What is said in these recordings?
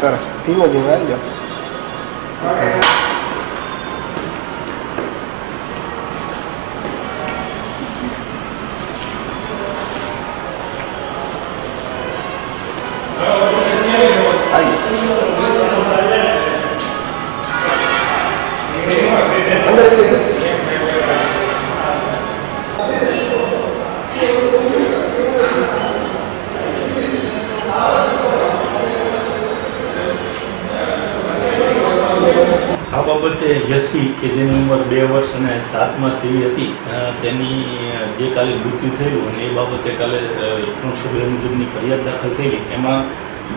સરસ, ધીમે ધીમે આવજો. આ બાબતે યશવી કે જેની ઉંમર 2 વર્ષ અને 7 માસ એવી હતી તેની જે કાલે મૃત્યુ થયેલું અને એ બાબતે કાલે 302 મુજબની ફરિયાદ દાખલ થયેલી. એમાં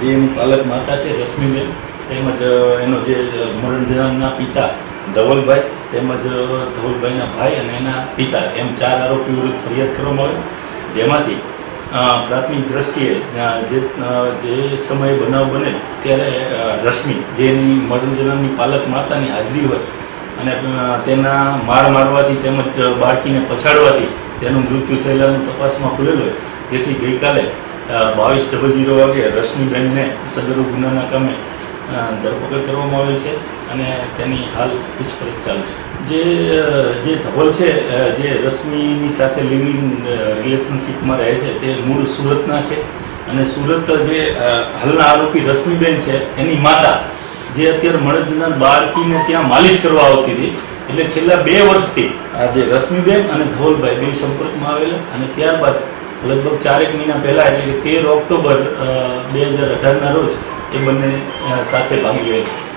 જે એની પાલક માતા છે રશ્મિબેન, તેમજ એનો જે મરણ જનારના પિતા ધવલભાઈ, તેમજ ધવલભાઈના ભાઈ અને એના પિતા એમ 4 આરોપીઓ વિરુદ્ધ ફરિયાદ કરવામાં આવી. જેમાંથી પ્રાથમિક દ્રષ્ટિએ જે સમયે બનાવ બનેલ ત્યારે રશ્મિ જેની મરણ જનારની પાલક માતાની હાજરી હોય અને તેના માર મારવાથી તેમજ બાળકીને પછાડવાથી તેનું મૃત્યુ થયેલાનું તપાસમાં ખુલેલ હોય, જેથી ગઈકાલે 22:00 વાગે રશ્મિબેનને સદર ગુનાના કામે ધરપકડ કરવામાં આવેલ છે અને તેની હાલ પૂછપરછ ચાલુ છે. જે ધવલ છે, જે રશ્મિની સાથે લિવિંગ રિલેશનશીપમાં રહે છે, તે મૂળ સુરતના છે અને સુરત જે હાલના આરોપી રશ્મિબેન છે એની માતા જે અત્યારે મરણ જનાર બાળકીને ત્યાં માલિશ કરવા આવતી હતી, એટલે છેલ્લા 2 વર્ષથી આ જે રશ્મિબેન અને ધવલભાઈ બે સંપર્કમાં આવેલા અને ત્યારબાદ લગભગ 4 મહિના પહેલાં એટલે કે 13 ઓક્ટોબર 2018ના રોજ એ બંને સાથે ભાગી ગયેલા.